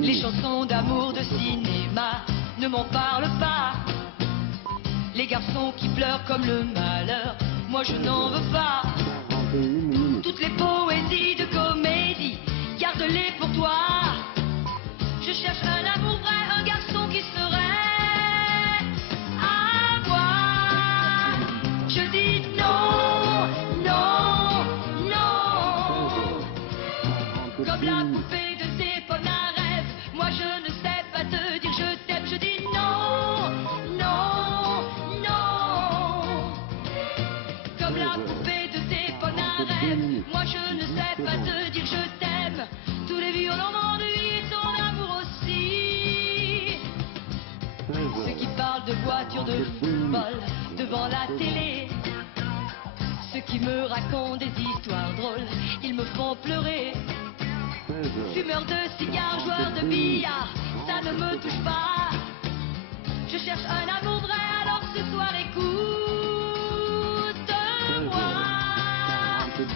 Les chansons d'amour de cinéma ne m'en parlent pas. Les garçons qui pleurent comme le malheur, moi je n'en veux pas. Toutes les poésies de comédie, garde-les pour toi. Je cherche un amour vrai, un garçon qui serait à moi. Je dis non, non, non. Comme la poupée de tes rêve, moi je ne sais pas te dire je t'aime. Je dis non, non, non. Comme la poupée de tes rêve, moi je ne sais pas te dire je t'aime. Tous les violons m'ennuient, ton amour aussi. Ceux qui parlent de voitures de football devant la télé, ceux qui me racontent des histoires drôles, ils me font pleurer. Fumeurs de cigares, joueurs de billard, ça ne me touche pas. Je cherche un amour vrai, alors ce soir écoute-moi.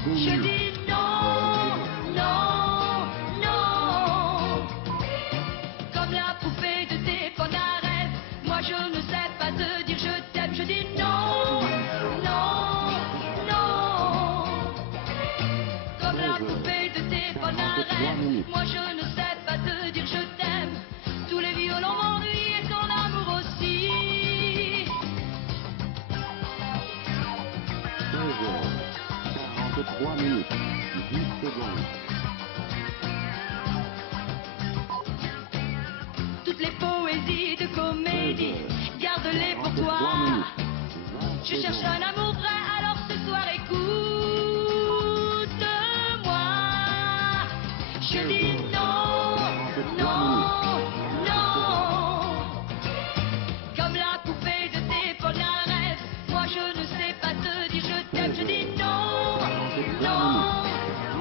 Je dis non, non, non. Comme la poupée de tes rêve, moi je ne sais pas te dire je t'aime. Je dis non, non, non. Comme la poupée de tes rêve, moi je ne sais pas te dire je t'aime. Tous les violons m'ennuient et ton amour aussi. 3 minutes, 10 secondes. Toutes les poésies de comédie, garde-les pour toi. Je cherche un amour vrai, alors ce soir écoute-moi. Je dis non, non, non. Comme la poupée de tes rêve, moi je ne sais pas te dire je t'aime. Je dis non, non,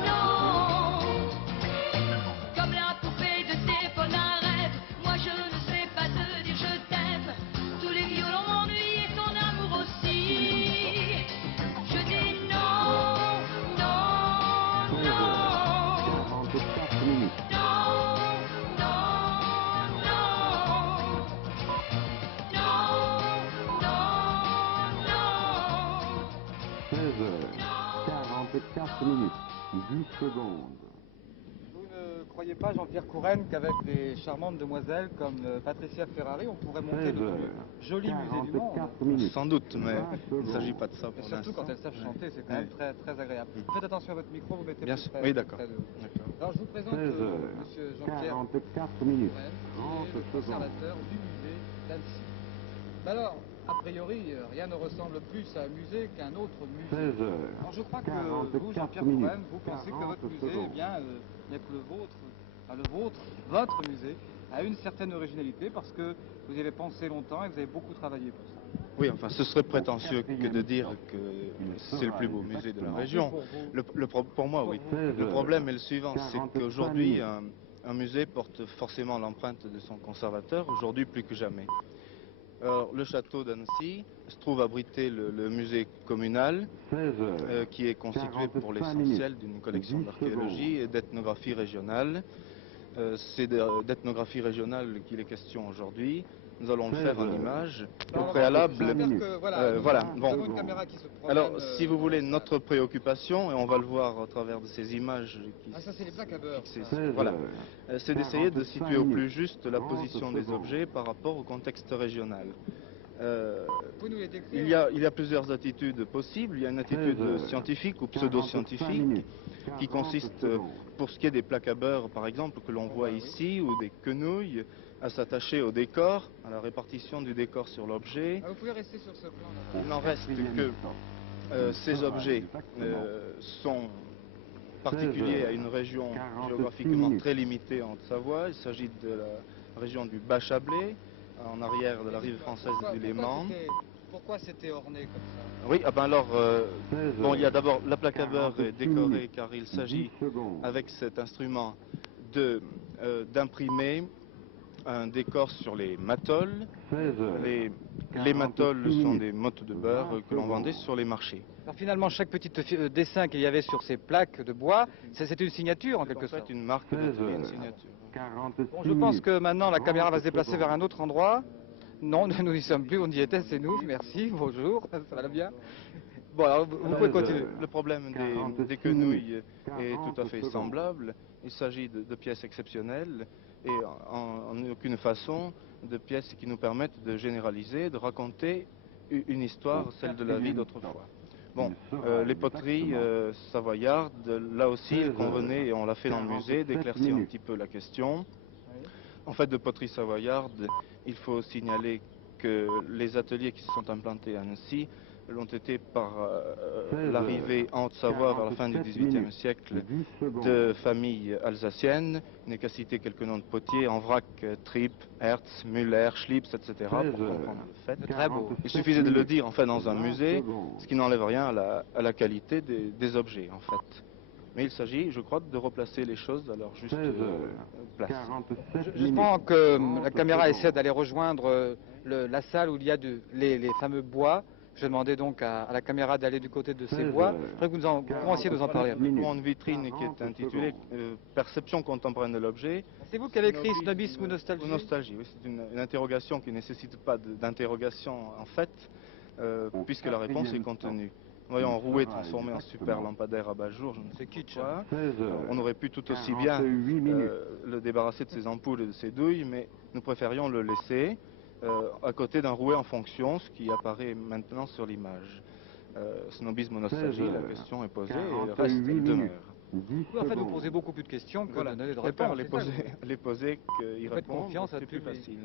non. Comme la poupée de tes rêve, moi je ne sais pas te dire je t'aime. Tous les violons m'ennuient et ton amour aussi. Je dis non, non, non. 44 minutes. Non, non, non. Non, non, non. 16 heures, 44 minutes, 10 secondes. Vous ne croyez pas, Jean-Pierre Courrenne, qu'avec des charmantes demoiselles comme Patricia Ferrari, on pourrait monter le plus joli musée du monde? Sans doute, mais il ne s'agit pas de ça pour Surtout quand l'instant. elles savent chanter, c'est quand même très, très agréable. Faites attention à votre micro, vous mettez Bien plus sûr. près, Oui, d'accord. près de vous. D'accord. Alors je vous présente 16 heures, monsieur Jean-Pierre 44 minutes, Courrenne, qui est 30 le secondes. conservateur du musée d'Annecy. Alors, a priori, rien ne ressemble plus à un musée qu'un autre musée. 16 heures, Alors je crois que 44 vous, Jean-Pierre minutes, Courrenne, vous pensez que votre 40 musée, secondes. eh bien que le vôtre, enfin, le vôtre, votre musée, a une certaine originalité parce que vous y avez pensé longtemps et vous avez beaucoup travaillé pour ça. Oui, enfin, ce serait prétentieux que de dire que c'est le plus beau musée de la région. Pour moi, oui. Le problème est le suivant, c'est qu'aujourd'hui, un musée porte forcément l'empreinte de son conservateur, aujourd'hui plus que jamais. Alors, le château d'Annecy se trouve abriter le musée communal, 16 heures, qui est constitué pour l'essentiel d'une collection d'archéologie et d'ethnographie régionale. C'est d'ethnographie régionale qu'il est question aujourd'hui. Nous allons le faire en images. Au préalable, voilà. Bon. Alors, si vous voulez, notre préoccupation, et on va le voir à travers de ces images qui Ah, ça c'est les plaques à beurre. voilà, c'est d'essayer de situer au plus juste la position des objets par rapport au contexte régional. Vous nous les décrire? Il y a plusieurs attitudes possibles. Il y a une attitude scientifique ou pseudo-scientifique qui consiste, pour ce qui est des plaques à beurre par exemple, que l'on voit ici, ou des quenouilles, à s'attacher au décor, à la répartition du décor sur l'objet. Ah, vous pouvez rester sur ce plan là. Il n'en reste que ces objets sont particuliers à une région géographiquement très limitée en Haute-Savoie. Il s'agit de la région du Bas-Chablais, en arrière de la rive française du Léman. Pourquoi c'était orné comme ça? Oui, ah ben alors, bon, il y a d'abord la plaque à beurre est décorée car il s'agit, avec cet instrument, d'imprimer un décor sur les matolls. 16 heures. Les matolls sont des mottes de beurre que l'on vendait sur les marchés. Alors finalement, chaque petit dessin qu'il y avait sur ces plaques de bois, c'était une signature en quelque En fait, sorte. une marque 16 d'atelier, une heures. signature. 46 Bon, je pense minutes. que maintenant la caméra va se 30 déplacer vers un secondes. autre endroit. Non, nous n'y sommes plus, on y était, c'est nous. Merci, bonjour, ça va bien. Bon, alors vous pouvez 16 continuer. heures. Le problème 46 des quenouilles est 40 tout à fait secondes. semblable. Il s'agit de pièces exceptionnelles et en aucune façon de pièces qui nous permettent de généraliser, de raconter une histoire, celle de la vie d'autrefois. Bon, les poteries savoyardes, là aussi, il convenait, et on l'a fait dans le musée, d'éclaircir un petit peu la question. En fait, de poterie savoyarde, il faut signaler que les ateliers qui se sont implantés à Annecy l'ont été par l'arrivée en Haute-Savoie vers la fin du XVIIIe siècle 10 secondes. de familles alsaciennes. Il n'est qu'à citer quelques noms de potiers, en vrac, Tripp, Hertz, Müller, Schlitz, etc. pour 16 heures. comprendre le fait. Très beau. Il suffisait de le dire en fait dans un 20 musée, secondes. ce qui n'enlève rien à la qualité des objets en fait. Mais il s'agit, je crois, de replacer les choses à leur juste 16 heures. place. 47 Je minutes. pense que la 30 caméra secondes. essaie d'aller rejoindre la salle où il y a les fameux bois. Je demandais donc à la caméra d'aller du côté de ces 16 bois. heures. Je voudrais que vous commenciez à nous en parler un peu. Nous avons une vitrine qui 40 est intitulée secondes. Perception contemporaine de l'objet. C'est vous qui avez écrit Snobisme ou Nostalgie? Ou nostalgie, oui, c'est une interrogation qui ne nécessite pas d'interrogation en fait, puisque la réponse est contenue. Voyons, Rouet transformé en super lampadaire à bas jour, je ne sais C'est kitsch, quoi. 16 heures. On aurait pu tout aussi bien 48 minutes. le débarrasser de ses ampoules et de ses douilles, mais nous préférions le laisser à côté d'un rouet en fonction, ce qui apparaît maintenant sur l'image. Snobisme ou nostalgie, 16 la heures. question est posée et le 48 reste minutes. demeure. 10 Oui, en fait, vous secondes. posez beaucoup plus de questions que Voilà, de donner de je préfère réponses. les poser qu'y Faites répondre, confiance à c'est plus tous les- facile.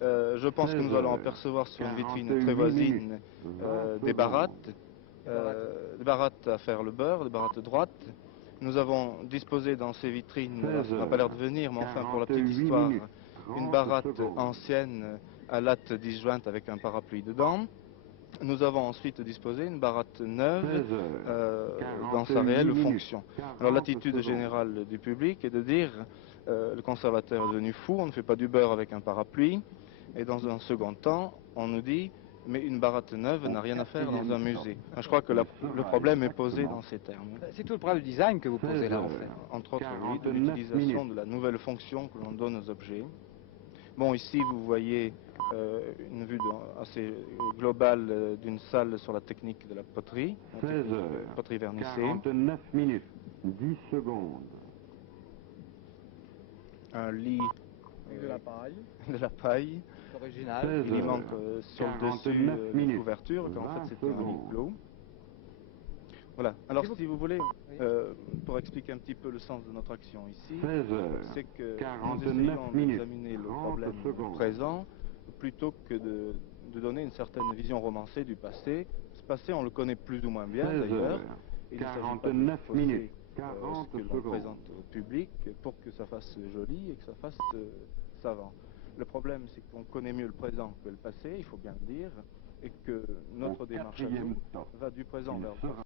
Je pense que 16 nous allons heures. apercevoir sur une vitrine 48 très voisine minutes. des 20 barattes, des barattes à faire le beurre, des barattes droites. Nous avons disposé dans ces vitrines, 16 ça n'a pas l'air de venir, mais enfin pour la petite 48 histoire, minutes. une 30 baratte secondes. ancienne à latte disjointe avec un parapluie dedans. Nous avons ensuite disposé une baratte neuve 16 heures. dans sa 48 réelle minutes. fonction. 40 Alors l'attitude secondes. générale du public est de dire le conservateur est devenu fou, on ne fait pas du beurre avec un parapluie. Et dans un second temps, on nous dit mais une baratte neuve n'a rien à faire dans un musée. Enfin, je crois que le problème est posé dans ces termes. C'est tout le problème du design que vous posez là, en 16 fait. heures. Entre autres, oui, de 49 l'utilisation minutes. de la nouvelle fonction que l'on donne aux objets. Bon, ici, vous voyez une vue assez globale d'une salle sur la technique de la poterie, 16 heures. poterie vernissée. 49 minutes. 10 secondes. Un lit De la paille. de la paille. Original. 16 Il y heures. manque sur le 49 dessus une minutes. couverture, car en 20 fait c'était un lit secondes. clos. Voilà. Alors, Si vous- si vous voulez, Oui. pour expliquer un petit peu le sens de notre action ici, 16 heures. c'est que nous 49 essayons minutes. d'examiner le 30 problème secondes. présent plutôt que de donner une certaine vision romancée du passé. Ce passé, on le connaît plus ou moins bien 16 d'ailleurs. heures. Il ne s'agit pas de 49 fausser, minutes. ce 40 que l'on secondes. présente au public pour que ça fasse joli et que ça fasse savant. Le problème, c'est qu'on connaît mieux le présent que le passé, il faut bien le dire, et que notre Au démarche à quatrième nous temps. va du présent vers le passé. sera-